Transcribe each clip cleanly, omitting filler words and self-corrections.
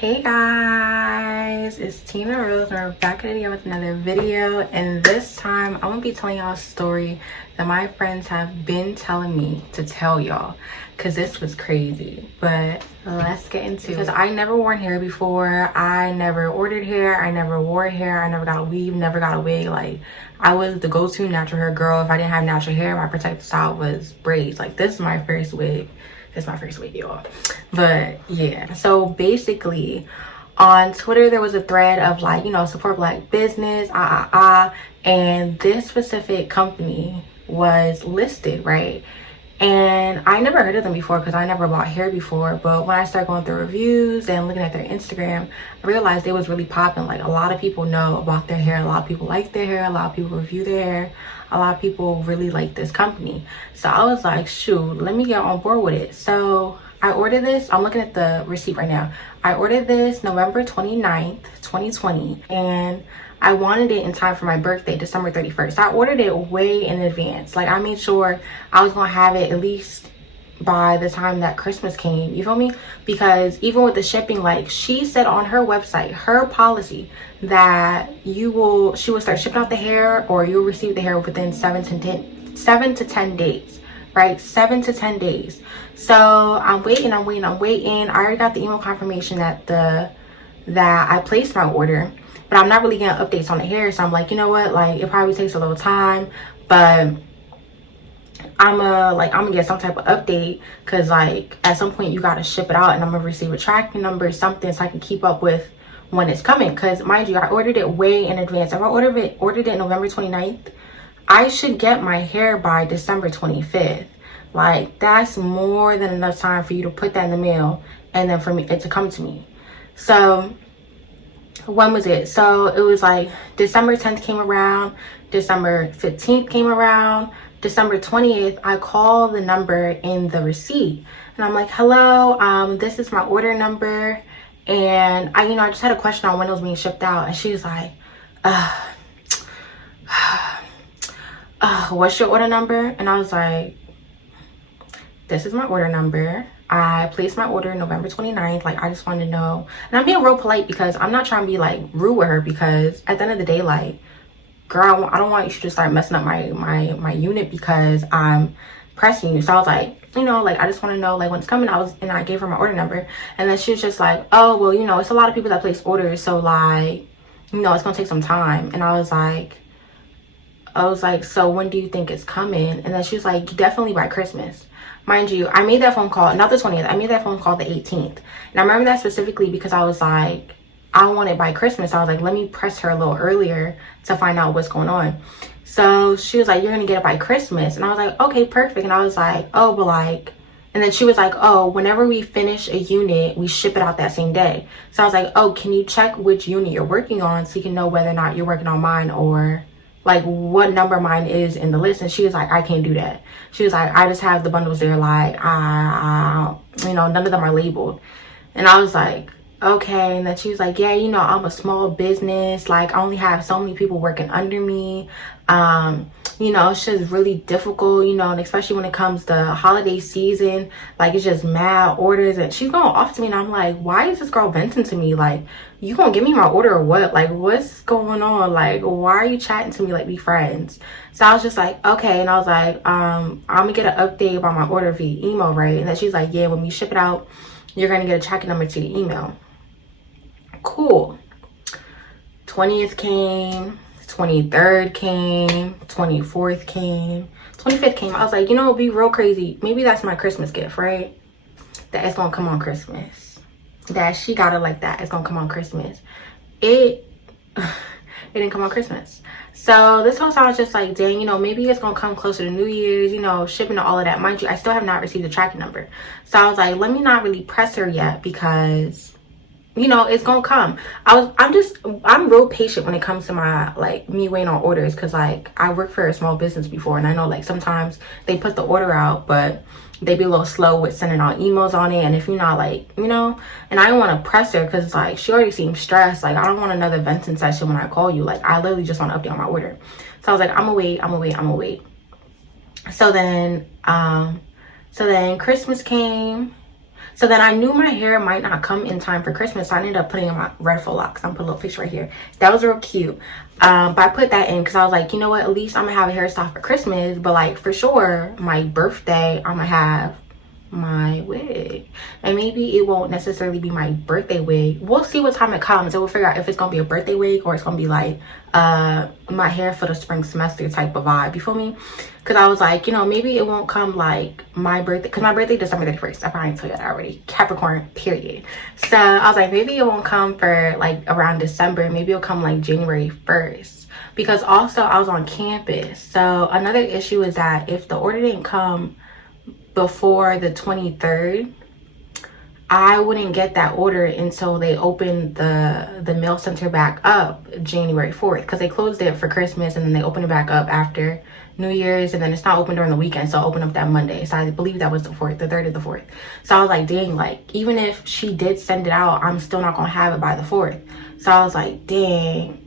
Hey guys, it's Tina Rose and we're back at it again with another video, and this time I'm gonna be telling y'all a story that my friends have been telling me to tell y'all because this was crazy. But let's get into it. Because I never worn hair before, I never ordered hair, I never wore hair, I never got a weave, never got a wig. Like, I was the go-to natural hair girl. If I didn't have natural hair, my protective style was braids. Like, this is my first wig. It's my first week, y'all. But yeah, so basically on Twitter there was a thread of like, you know, support black business, and this specific company was listed, right? And I never heard of them before because I never bought hair before. But when I started going through reviews and looking at their Instagram, I realized it was really popping. Like, a lot of people know about their hair, a lot of people like their hair, a lot of people review their hair, a lot of people really like this company. So I was like, shoot, let me get on board with it. So I ordered this. I'm looking at the receipt right now. I ordered this November 29th, 2020, and I wanted it in time for my birthday, December 31st. I ordered it way in advance. Like, I made sure I was gonna have it at least by the time that Christmas came, you feel me? Because even with the shipping, like, she said on her website, her policy, that she will start shipping out the hair, or you'll receive the hair within 7 to 10 days, right? 7 to 10 days. So I'm waiting. I already got the email confirmation that I placed my order, but I'm not really getting updates on the hair. So I'm like, you know what? Like, it probably takes a little time, but I'm gonna get some type of update, because like at some point you gotta ship it out, and I'm gonna receive a tracking number or something so I can keep up with when it's coming. Because mind you, I ordered it way in advance. If I ordered it November 29th, I should get my hair by December 25th. Like, that's more than enough time for you to put that in the mail and then for it to come to me. So when was it? So it was like December 10th came around, December 15th came around, December 20th, I call the number in the receipt and I'm like, hello, this is my order number. And I just had a question on when it was being shipped out. And she was like, what's your order number? And I was like, this is my order number. I placed my order November 29th. Like, I just wanted to know. And I'm being real polite because I'm not trying to be like rude with her, because at the end of the day, like, girl, I don't want you to start messing up my unit because I'm pressing you. So I was like, I just want to know like when it's coming. And I gave her my order number, and then she was just like, oh, well, it's a lot of people that place orders, so like, it's gonna take some time. And I was like, so when do you think it's coming? And then she was like, definitely by Christmas. Mind you, I made that phone call, not the 20th, I made that phone call the 18th. And I remember that specifically because I was like, I want it by Christmas. I was like, let me press her a little earlier to find out what's going on. So she was like, you're gonna get it by Christmas. And I was like, okay, perfect. And I was like, oh, but like, and then she was like, oh, whenever we finish a unit, we ship it out that same day. So I was like, oh, can you check which unit you're working on so you can know whether or not you're working on mine, or like what number mine is in the list? And she was like, I can't do that. She was like, I just have the bundles there. Like, none of them are labeled. And I was like, okay. And then she was like, yeah, I'm a small business. Like, I only have so many people working under me. It's just really difficult, and especially when it comes to holiday season, like, it's just mad orders. And she's going off to me, and I'm like, why is this girl venting to me? Like, you gonna give me my order or what? Like, what's going on? Like, why are you chatting to me? Like, be friends. So I was just like, okay. And I was like, I'm gonna get an update about my order via email, right? And then she's like, yeah, when we ship it out, you're gonna get a tracking number to your email. Cool. 20th came, 23rd came, 24th came, 25th came. I was like, it'd be real crazy. Maybe that's my Christmas gift, right? That it's gonna come on Christmas. That she got it like that. It's gonna come on Christmas. It didn't come on Christmas. So this whole time I was just like, dang, maybe it's gonna come closer to New Year's, shipping and all of that. Mind you, I still have not received the tracking number. So I was like, let me not really press her yet, because it's gonna come. I'm real patient when it comes to my, like, me waiting on orders, because like, I worked for a small business before, and I know like sometimes they put the order out, but they be a little slow with sending out emails on it. And if you're not like, and I don't want to press her because like, she already seems stressed. Like, I don't want another venting session when I call you. Like, I literally just want to update on my order. So I was like, I'm gonna wait. So then Christmas came. So then I knew my hair might not come in time for Christmas, so I ended up putting in my red faux locks. I'm putting a little picture right here. That was real cute. But I put that in because I was like, you know what, at least I'm gonna have a hairstyle for Christmas, but like for sure my birthday I'm gonna have my wig, and maybe it won't necessarily be my birthday wig. We'll see what time it comes, and we'll figure out if it's gonna be a birthday wig or it's gonna be like my hair for the spring semester type of vibe, you feel me? Because I was like, you know, maybe it won't come like my birthday, because my birthday December 31st. I probably told you that already. Capricorn period. So I was like, maybe it won't come for like around December, maybe it'll come like January 1st, because also I was on campus. So another issue is that if the order didn't come before the 23rd, I wouldn't get that order until they opened the mail center back up January 4th, because they closed it for Christmas and then they opened it back up after New Year's, and then it's not open during the weekend, so I'll open up that Monday. So I believe that was the 4th, the 3rd or the 4th. So I was like, dang, like even if she did send it out, I'm still not gonna have it by the 4th. So I was like, dang,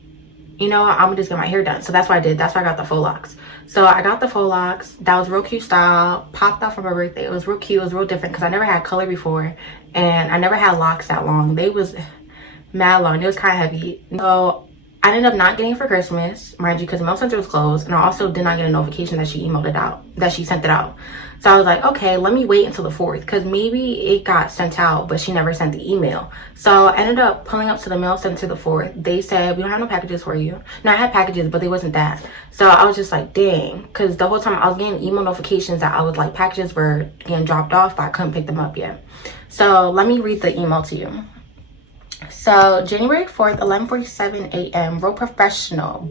you know what, I'm gonna just get my hair done. So that's what I did. That's why I got the faux locks. So I got the faux locks. That was real cute style. Popped out for my birthday. It was real cute. It was real different because I never had color before, and I never had locks that long. They was mad long. It was kind of heavy. So I ended up not getting it for Christmas, mind you, because the mail center was closed, and I also did not get a notification that she emailed it out, that she sent it out. So I was like, okay, let me wait until the 4th, because maybe it got sent out, but she never sent the email. So I ended up pulling up to the mail center the 4th. They said, we don't have no packages for you. No, I had packages, but they wasn't that. So I was just like, dang, because the whole time I was getting email notifications that I was like, packages were getting dropped off, but I couldn't pick them up yet. So let me read the email to you. So January 4th, 11:47 a.m. Real professional.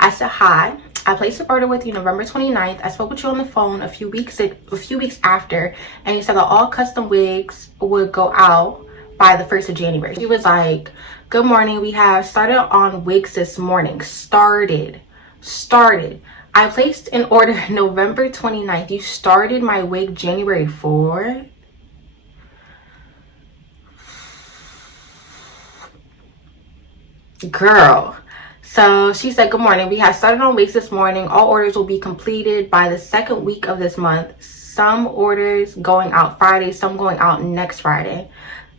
I said hi. I placed an order with you November 29th. I spoke with you on the phone a few weeks after, and you said that all custom wigs would go out by the 1st of January. He was like, good morning. We have started on wigs this morning. Started. I placed an order November 29th. You started my wig January 4th. Girl. So she said, good morning. We have started on wigs this morning. All orders will be completed by the second week of this month. Some orders going out Friday, some going out next Friday.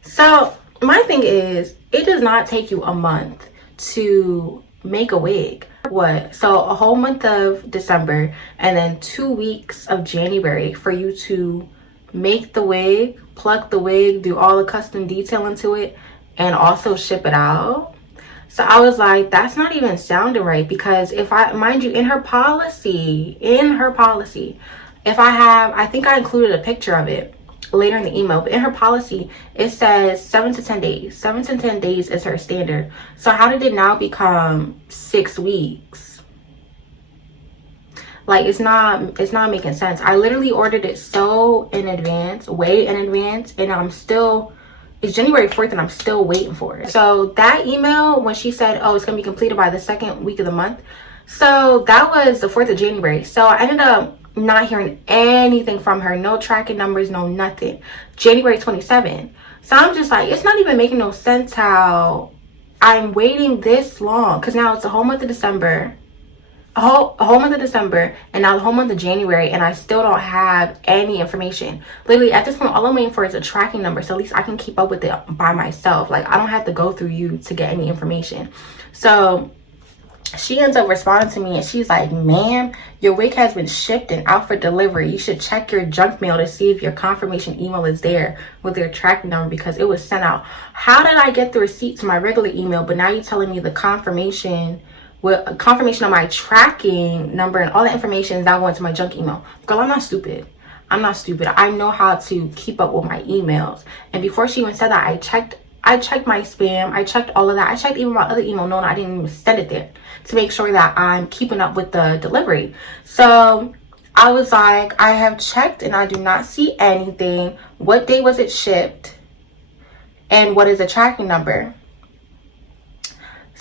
So my thing is, it does not take you a month to make a wig. What? So a whole month of December and then 2 weeks of January for you to make the wig, pluck the wig, do all the custom detailing to it, and also ship it out. So I was like, that's not even sounding right, because if I, mind you, in her policy, if I think I included a picture of it later in the email, but in her policy, it says 7 to 10 days. 7 to 10 days is her standard. So how did it now become 6 weeks? Like, it's not making sense. I literally ordered it so in advance, way in advance, and I'm still, it's January 4th and I'm still waiting for it. So that email, when she said, oh, it's gonna be completed by the second week of the month, so that was the 4th of January. So I ended up not hearing anything from her, no tracking numbers, no nothing. January 27th. So I'm just like, it's not even making no sense how I'm waiting this long, because now it's a whole month of December, a whole month of December, and now the whole month of January, and I still don't have any information. Literally at this point, all I'm waiting for is a tracking number, so at least I can keep up with it by myself. Like, I don't have to go through you to get any information. So she ends up responding to me, and she's like, ma'am, your wig has been shipped and out for delivery. You should check your junk mail to see if your confirmation email is there with your tracking number, because it was sent out. How did I get the receipt to my regular email, but now you're telling me the confirmation with a confirmation of my tracking number and all the information is now going to my junk email? Girl, I'm not stupid. I know how to keep up with my emails. And before she even said that, I checked my spam. I checked all of that. I checked even my other email, knowing I didn't even send it there, to make sure that I'm keeping up with the delivery. So I was like, I have checked and I do not see anything. What day was it shipped? And what is the tracking number?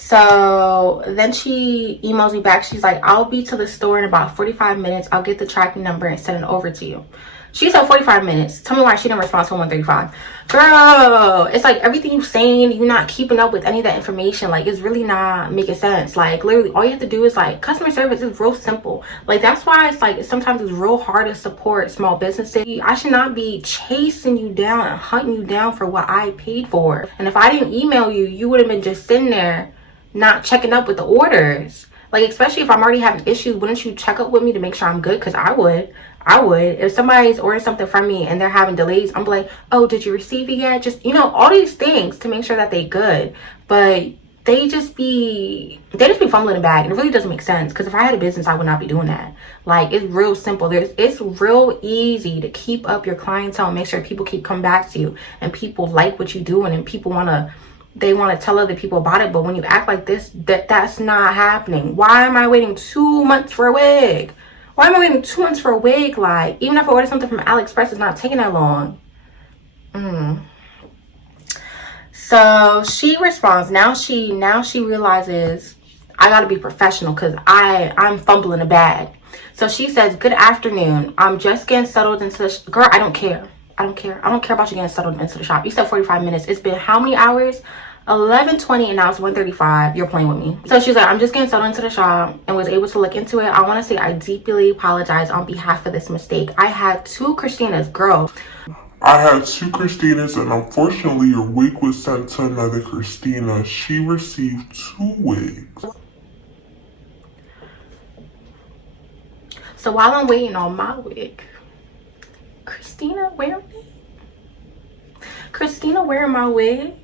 So then she emails me back. She's like, I'll be to the store in about 45 minutes. I'll get the tracking number and send it over to you. She said 45 minutes. Tell me why she didn't respond till 1:35. Girl, it's like everything you're saying, you're not keeping up with any of that information. Like, it's really not making sense. Like, literally, all you have to do is, like, customer service is real simple. Like, that's why it's like, sometimes it's real hard to support small businesses. I should not be chasing you down and hunting you down for what I paid for. And if I didn't email you, you would have been just sitting there not checking up with the orders. Like, especially if I'm already having issues, wouldn't you check up with me to make sure I'm good? Because I would. If somebody's ordering something from me and they're having delays, I'm like, oh, did you receive it yet? Just, all these things to make sure that they good. But they just be fumbling the bag, and it really doesn't make sense. Because if I had a business, I would not be doing that. Like, it's real simple. It's real easy to keep up your clientele and make sure people keep coming back to you and people like what you're doing and people want to tell other people about it. But when you act like this, that's not happening. Why am I waiting 2 months for a wig? Why am I waiting 2 months for a wig? Like, even if I order something from AliExpress, it's not taking that long. So she responds. Now she realizes I gotta be professional because I'm fumbling a bag. So she says, good afternoon. I'm just getting settled into the girl, I don't care. I don't care about you getting settled into the shop. You said 45 minutes. It's been how many hours? 11:20 and now it's 1:35. You're playing with me. So she's like, I'm just getting settled into the shop and was able to look into it. I want to say I deeply apologize on behalf of this mistake. I had 2 Christinas, girl. I had 2 Christinas, and unfortunately your wig was sent to another Christina. She received 2 wigs. So while I'm waiting on my wig, Christina wearing my wig.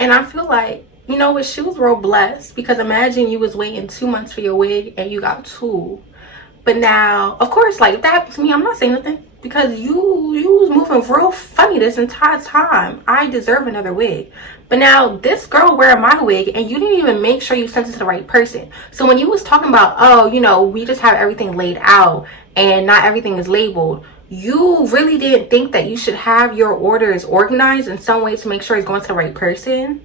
And I feel like, she was real blessed, because imagine you was waiting 2 months for your wig and you got 2. But now, of course, like, if that happens to me, I'm not saying nothing, because you was moving real funny this entire time. I deserve another wig. But now this girl wearing my wig and you didn't even make sure you sent it to the right person. So when you was talking about, oh, we just have everything laid out and not everything is labeled, you really didn't think that you should have your orders organized in some way to make sure it's going to the right person?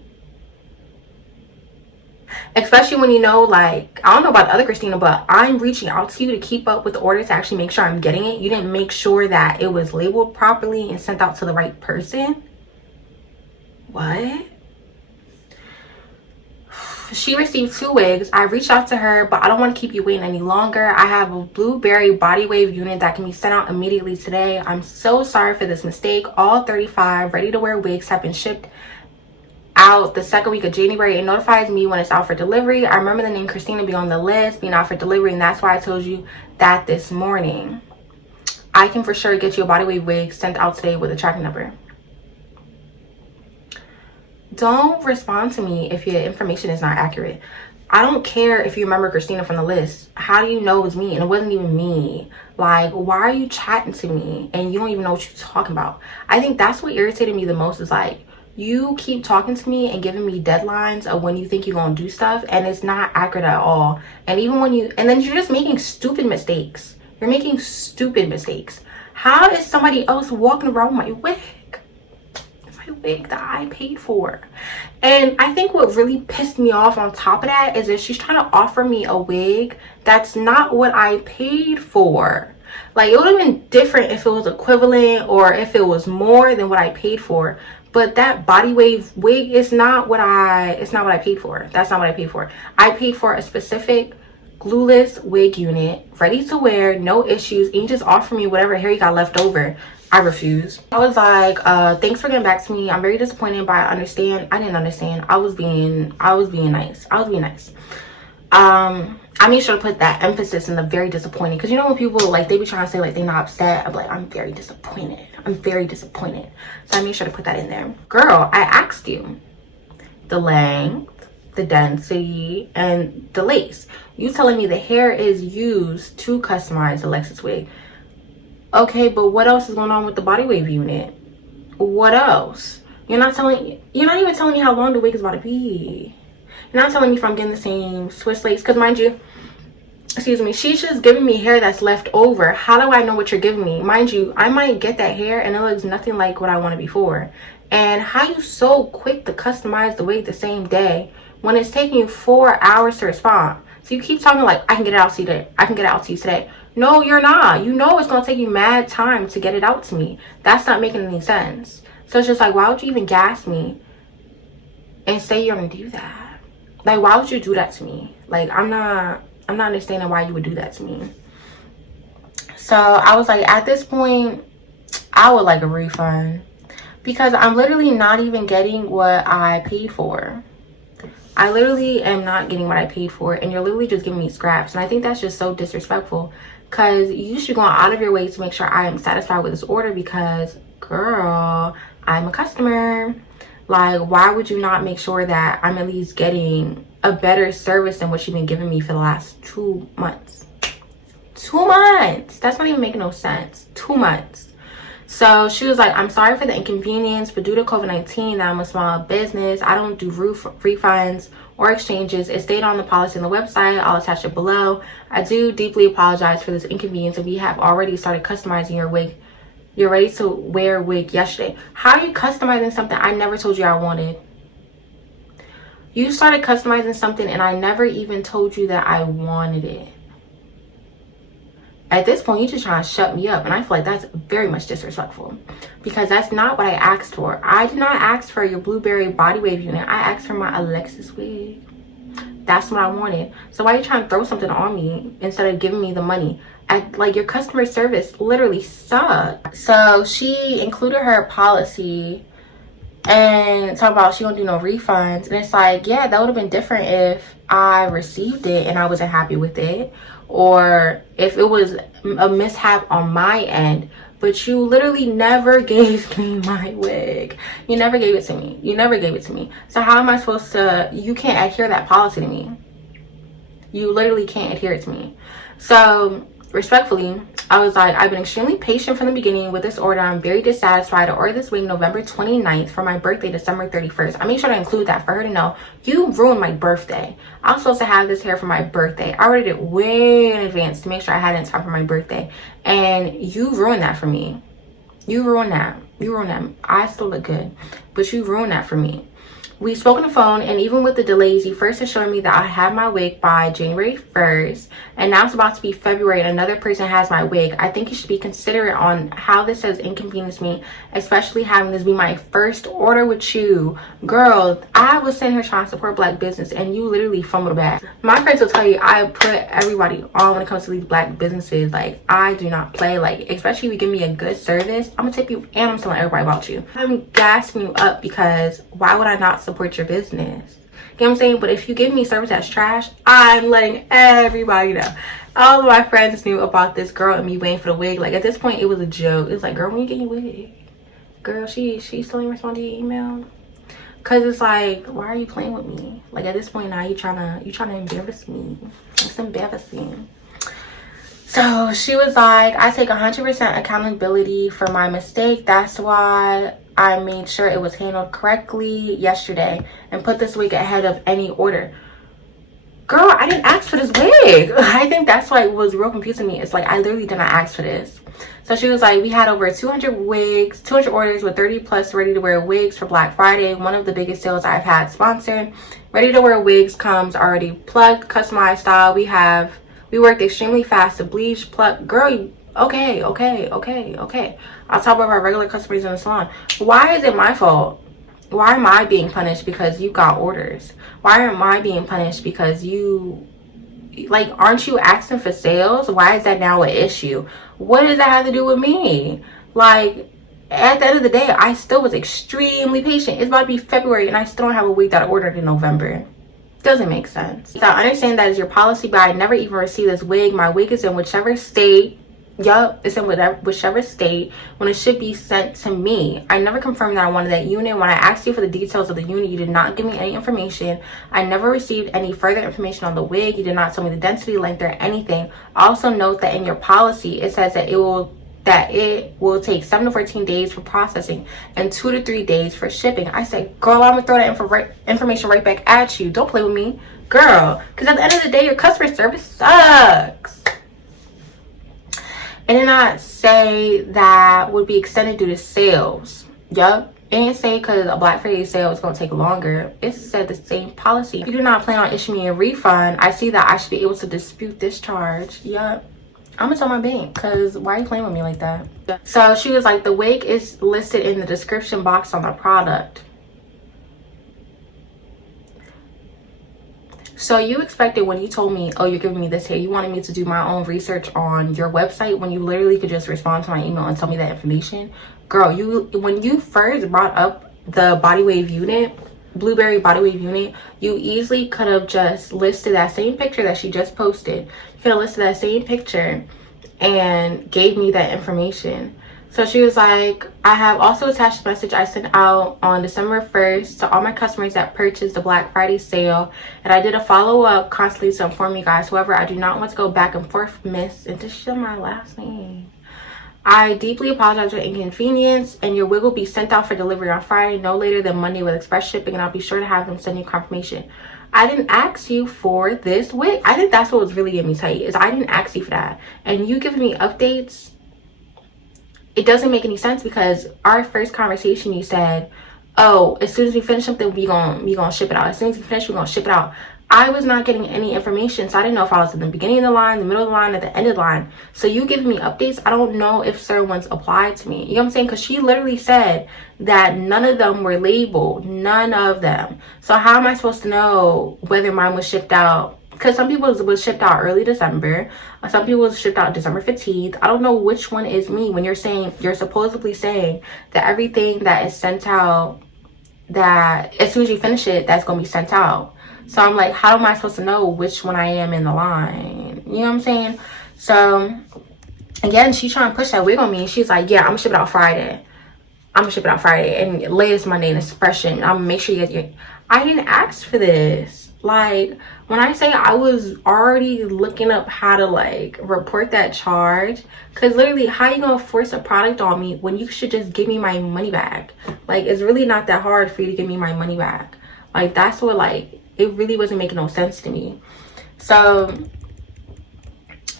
Especially when like, I don't know about the other Christina, but I'm reaching out to you to keep up with the orders to actually make sure I'm getting it. You didn't make sure that it was labeled properly and sent out to the right person? What? She received 2 wigs. I reached out to her, but I don't want to keep you waiting any longer. I have a blueberry body wave unit that can be sent out immediately today. I'm so sorry for this mistake. All 35 ready to wear wigs have been shipped out the second week of January. It notifies me when it's out for delivery. I remember the name Christina being on the list, being out for delivery, and that's why I told you that this morning. I can for sure get you a body wave wig sent out today with a tracking number. Don't respond to me if your information is not accurate. I don't care if you remember Christina from the list. How do you know it was me? And it wasn't even me. Like, why are you chatting to me and you don't even know what you're talking about? I think that's what irritated me the most, is like, you keep talking to me and giving me deadlines of when you think you're gonna do stuff, and it's not accurate at all. And even when and then you're just making stupid mistakes. You're making stupid mistakes. How is somebody else walking around with my wig? That I paid for. And I think what really pissed me off on top of that is that she's trying to offer me a wig that's not what I paid for. Like, it would have been different if it was equivalent or if it was more than what I paid for. But that body wave wig is not what I paid for. That's not what I paid for. I paid for a specific glueless wig unit, ready to wear, no issues, and you just offer me whatever hair you got left over. I refuse. I was like, thanks for getting back to me. I'm very disappointed, but I didn't understand. I was being nice. I made sure to put that emphasis in the very disappointed, because when people like, they be trying to say like they're not upset, I'm like, I'm very disappointed. So I made sure to put that in there. Girl, I asked you the length, the density, and the lace. You telling me the hair is used to customize the Lexus wig. Okay, but what else is going on with the body wave unit? What else? You're not even telling me how long the wig is about to be. You're not telling me if I'm getting the same Swiss lace, because mind you, she's just giving me hair that's left over. How do I know what you're giving me? Mind you, I might get that hair and it looks nothing like what I wanted before. And how you so quick to customize the wig the same day when it's taking you 4 hours to respond? So you keep talking like, I can get it out to you today. No, you're not. You know it's gonna take you mad time to get it out to me. That's not making any sense. So it's just like, why would you even gas me and say you're gonna do that? Like, why would you do that to me? Like, I'm not understanding why you would do that to me. So I was like, at this point, I would like a refund, because I'm literally not even getting what I paid for. I literally am not getting what I paid for, and you're literally just giving me scraps. And I think that's just so disrespectful, because you should go out of your way to make sure I am satisfied with this order, because, girl, I'm a customer. Like, why would you not make sure that I'm at least getting a better service than what you've been giving me for the last 2 months? 2 months. That's not even making no sense. 2 months. So she was like, I'm sorry for the inconvenience, but due to COVID-19, I'm a small business. I don't do refunds or exchanges. It stayed on the policy on the website. I'll attach it below. I do deeply apologize for this inconvenience, and we have already started customizing your wig. You're ready to wear a wig yesterday. How are you customizing something I never told you I wanted? You started customizing something and I never even told you that I wanted it. At this point, you're just trying to shut me up, and I feel like that's very much disrespectful, because that's not what I asked for. I did not ask for your blueberry body wave unit. I asked for my Alexis wig. That's what I wanted. So why are you trying to throw something on me instead of giving me the money? Like, your customer service literally sucked. So she included her policy and talk about she don't do no refunds, and it's like, yeah, that would have been different if I received it and I wasn't happy with it, or if it was a mishap on my end. But you literally never gave me my wig. You never gave it to me. You never gave it to me. So how am I supposed to? You can't adhere that policy to me. You literally can't adhere it to me. So respectfully, I was like, I've been extremely patient from the beginning with this order. I'm very dissatisfied. I ordered this wig November 29th for my birthday, December 31st. I made sure to include that for her to know, you ruined my birthday. I was supposed to have this hair for my birthday. I ordered it way in advance to make sure I had it in time for my birthday. And you ruined that for me. You ruined that. You ruined that. I still look good, but you ruined that for me. We spoke on the phone, and even with the delays, you first assured me that I had my wig by January 1st, and now it's about to be February and another person has my wig. I think you should be considerate on how this has inconvenienced me, especially having this be my first order with you. Girl, I was sitting here trying to support black business, and you literally fumbled back. My friends will tell you I put everybody on when it comes to these black businesses. Like, I do not play. Like, especially if you give me a good service, I'm gonna tip you and I'm telling everybody about you. I'm gassing you up, because why would I not support your business? You know what I'm saying? But if you give me service that's trash, I'm letting everybody know. All of my friends knew about this girl and me waiting for the wig. Like, at this point, it was a joke. It was like, girl, when you get your wig? Girl, she still ain't respond to your email? Cause it's like, why are you playing with me? Like, at this point now, you trying to embarrass me. It's embarrassing. So she was like, I take 100% accountability for my mistake. That's why I made sure it was handled correctly yesterday and put this wig ahead of any order. Girl, I didn't ask for this wig. I think that's why it was real confusing me. It's like, I literally did not ask for this. So she was like, we had over 200 orders with 30 plus ready to wear wigs for Black Friday. One of the biggest sales I've had sponsored. Ready to wear wigs comes already plugged, customized style. We worked extremely fast to bleach, pluck. Girl, okay. On top of our regular customers in the salon. Why is it my fault? Why am I being punished because you got orders? Why am I being punished because you, like, aren't you asking for sales? Why is that now an issue? What does that have to do with me? Like, at the end of the day, I still was extremely patient. It's about to be February and I still don't have a wig that I ordered in November. Doesn't make sense. So I understand that is your policy, but I never even received this wig. My wig is in whichever state. Yup, it's in whichever state when it should be sent to me. I never confirmed that I wanted that unit. When I asked you for the details of the unit, you did not give me any information. I never received any further information on the wig. You did not tell me the density, length, or anything. Also note that in your policy, it says that it will take 7 to 14 days for processing and 2 to 3 days for shipping. I said, girl, I'm gonna throw that information right back at you. Don't play with me, girl, because at the end of the day, your customer service sucks. It did not say that would be extended due to sales. Yup. It didn't say because a Black Friday sale is going to take longer. It said the same policy. If you do not plan on issuing me a refund, I see that I should be able to dispute this charge. Yup. I'm gonna tell my bank, because why are you playing with me like that? So she was like, the wig is listed in the description box on the product. So you expected, when you told me, oh, you're giving me this hair, you wanted me to do my own research on your website when you literally could just respond to my email and tell me that information? Girl, when you first brought up the body wave unit, blueberry body wave unit, you easily could have just listed that same picture that she just posted. You could have listed that same picture and gave me that information. So she was like, I have also attached a message I sent out on December 1st to all my customers that purchased the Black Friday sale. And I did a follow-up constantly to inform you guys. However, I do not want to go back and forth, miss. And this is my last name. I deeply apologize for the inconvenience, and your wig will be sent out for delivery on Friday, no later than Monday with express shipping, and I'll be sure to have them send you confirmation. I didn't ask you for this wig. I think that's what was really getting me tight, is I didn't ask you for that. And you giving me updates, it doesn't make any sense, because our first conversation you said, oh, as soon as we finish something, we gonna ship it out. As soon as we finish, we're gonna ship it out. I was not getting any information, so I didn't know if I was in the beginning of the line, the middle of the line, at the end of the line. So you giving me updates, I don't know if certain ones applied to me. You know what I'm saying? Because she literally said that none of them were labeled. None of them. So how am I supposed to know whether mine was shipped out? Because some people was shipped out early December. Some people was shipped out December 15th. I don't know which one is me, when you're supposedly saying that everything that is sent out, that as soon as you finish it, that's going to be sent out. So I'm like, how am I supposed to know which one I am in the line? You know what I'm saying? So again, she's trying to push that wig on me. She's like, yeah, I'm gonna ship it out Friday. I'm gonna ship it out Friday, and latest Monday in expression. I'm gonna make sure you get I didn't ask for this. Like, when I say I was already looking up how to like report that charge, because literally, how you gonna force a product on me when you should just give me my money back? Like, it's really not that hard for you to give me my money back. Like, that's what, like, it really wasn't making no sense to me. So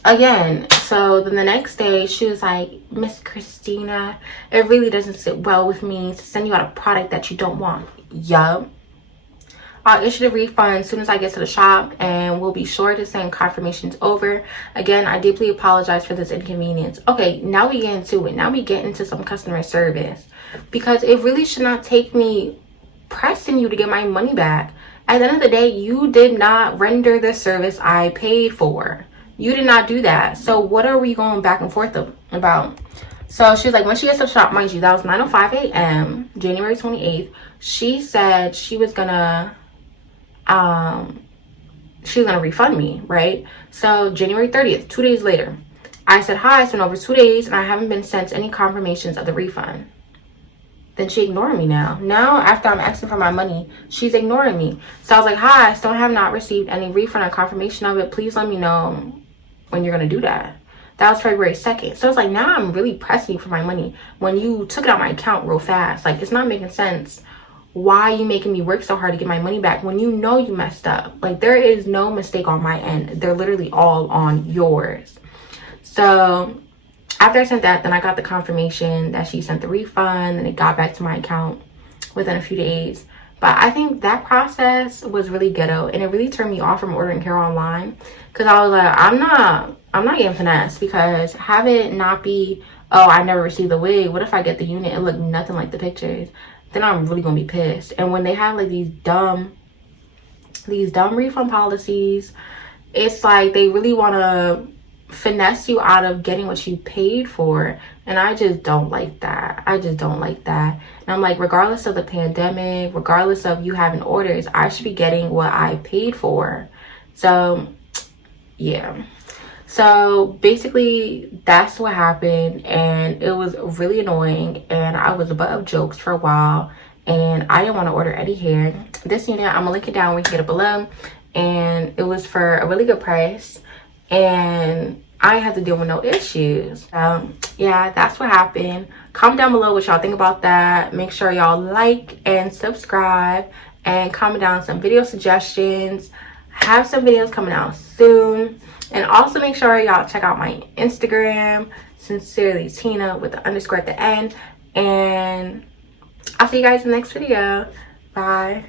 again, so then the next day she was like, Miss Christina, it really doesn't sit well with me to send you out a product that you don't want. Yup. I'll issue the refund as soon as I get to the shop, and we'll be sure to send confirmations over. Again, I deeply apologize for this inconvenience. Okay, now we get into it. Now we get into some customer service, because it really should not take me pressing you to get my money back. At the end of the day, you did not render the service I paid for. You did not do that. So what are we going back and forth about? So she was like, when she gets to the shop, mind you, that was 9:05 a.m., January 28th. She said she was gonna refund me, right? So January 30th, 2 days later, I said, hi, it's been over 2 days and I haven't been sent any confirmations of the refund. Then she ignoring me now. Now, after I'm asking for my money, she's ignoring me. So I was like, hi, I still have not received any refund or confirmation of it. Please let me know when you're going to do that. That was February 2nd. So it's like, now I'm really pressing you for my money when you took it out my account real fast. Like, it's not making sense. Why are you making me work so hard to get my money back when you know you messed up? Like, there is no mistake on my end. They're literally all on yours. So after I sent that, then I got the confirmation that she sent the refund, and it got back to my account within a few days. But I think that process was really ghetto, and it really turned me off from ordering hair online, because I was like, I'm not getting finessed, because have it not be, oh, I never received the wig. What if I get the unit and look nothing like the pictures? Then I'm really gonna be pissed. And when they have like these dumb refund policies, it's like they really want to finesse you out of getting what you paid for, and I just don't like that. I just don't like that. And I'm like, regardless of the pandemic, regardless of you having orders, I should be getting what I paid for. So yeah, so basically that's what happened, and it was really annoying, and I was a butt of jokes for a while, and I didn't want to order any hair. This unit, I'm gonna link it down, we can get it below, and it was for a really good price, and I had to deal with no issues. So yeah, that's what happened. Comment down below what y'all think about that. Make sure y'all like and subscribe, and comment down some video suggestions. Have some videos coming out soon, and also make sure y'all check out my Instagram, Sincerely Tina with the _ at the end, and I'll see you guys in the next video. Bye.